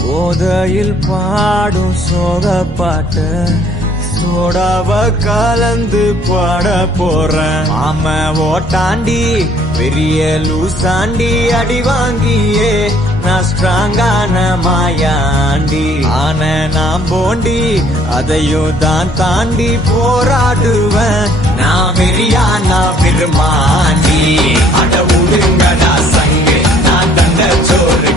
போதையில் பாடும் சோக பாட்டு சோடாவ கலந்து பாட போறேன். ஆம ஓட்டாண்டி பெரிய லூசாண்டி அடி வாங்கியே நான் ஸ்ட்ராங்கான மாயாண்டி. ஆன நான் போண்டி அதையும் தான் தாண்டி போராடுவேன். நான் வெறியானா பெருமாண்டி. அட உடுங்கடா சங்கு நான் தந்த சோறு